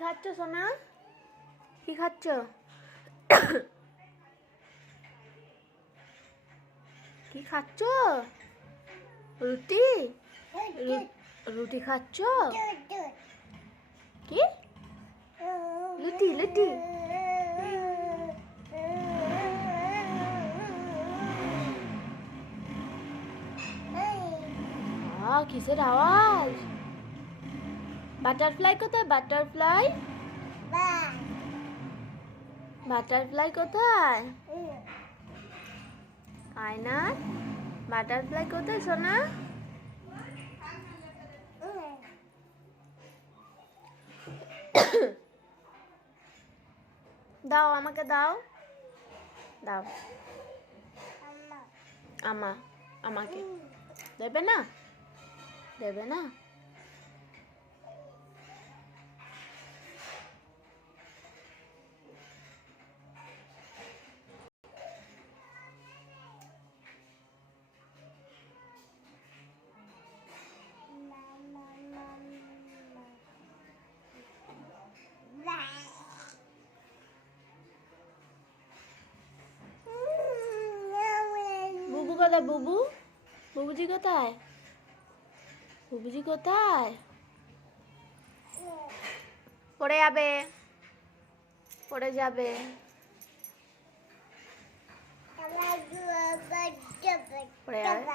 খাচ্ছ সোনা? কি খাচ্ছ? কি খাচ্ছ? রুটি? রুটি খাচ্ছ? কি? লুটি লুটি। কিসের আওয়াজ? বাটারফ্লাই কোথায়? বাটারফ্লাই বাটারফ্লাই কোথায়? আয়না বাটারফ্লাই কোথায় সোনা? দাও আমাকে দাও দাও। আমাকে দেবে না? দেবে না? বুবু কোথায়? বুবুজি কোথায়? বুবুজি কোথায়? পড়ে যাবে, পড়ে যাবে। পড়ে যাবে।